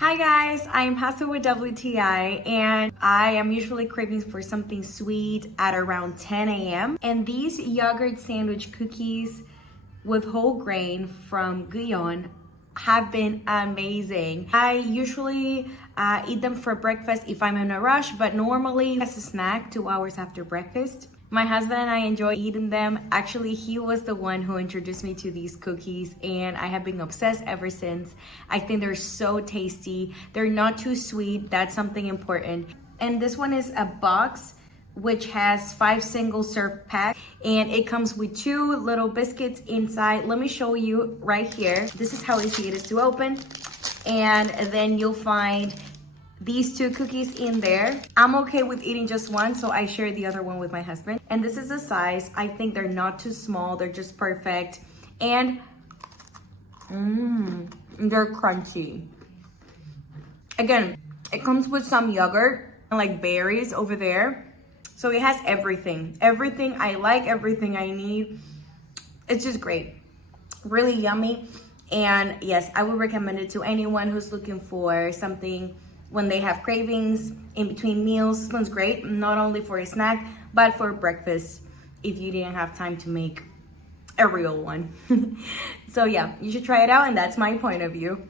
Hi guys, I'm Hassa with WTI and I am usually craving for something sweet at around 10 a.m. And these yogurt sandwich cookies with whole grain from Gullón have been amazing. I usually eat them for breakfast if I'm in a rush, but normally as a snack 2 hours after breakfast. My husband and I enjoy eating them. Actually, he was the one who introduced me to these cookies and I have been obsessed ever since. I think they're so tasty. They're not too sweet. That's something important. And this one is a box which has 5 single serve packs and it comes with 2 little biscuits inside. Let me show you right here. This is how easy it is to open. And then you'll find these 2 cookies in there. I'm okay with eating just one, so I share the other one with my husband. And this is the size. I think they're not too small. They're just perfect. And they're crunchy. Again, it comes with some yogurt and like berries over there. So it has everything. Everything I like, everything I need. It's just great. Really yummy. And yes, I would recommend it to anyone who's looking for something when they have cravings in between meals. This one's great, not only for a snack, but for breakfast if you didn't have time to make a real one. So yeah, you should try it out, and that's my point of view.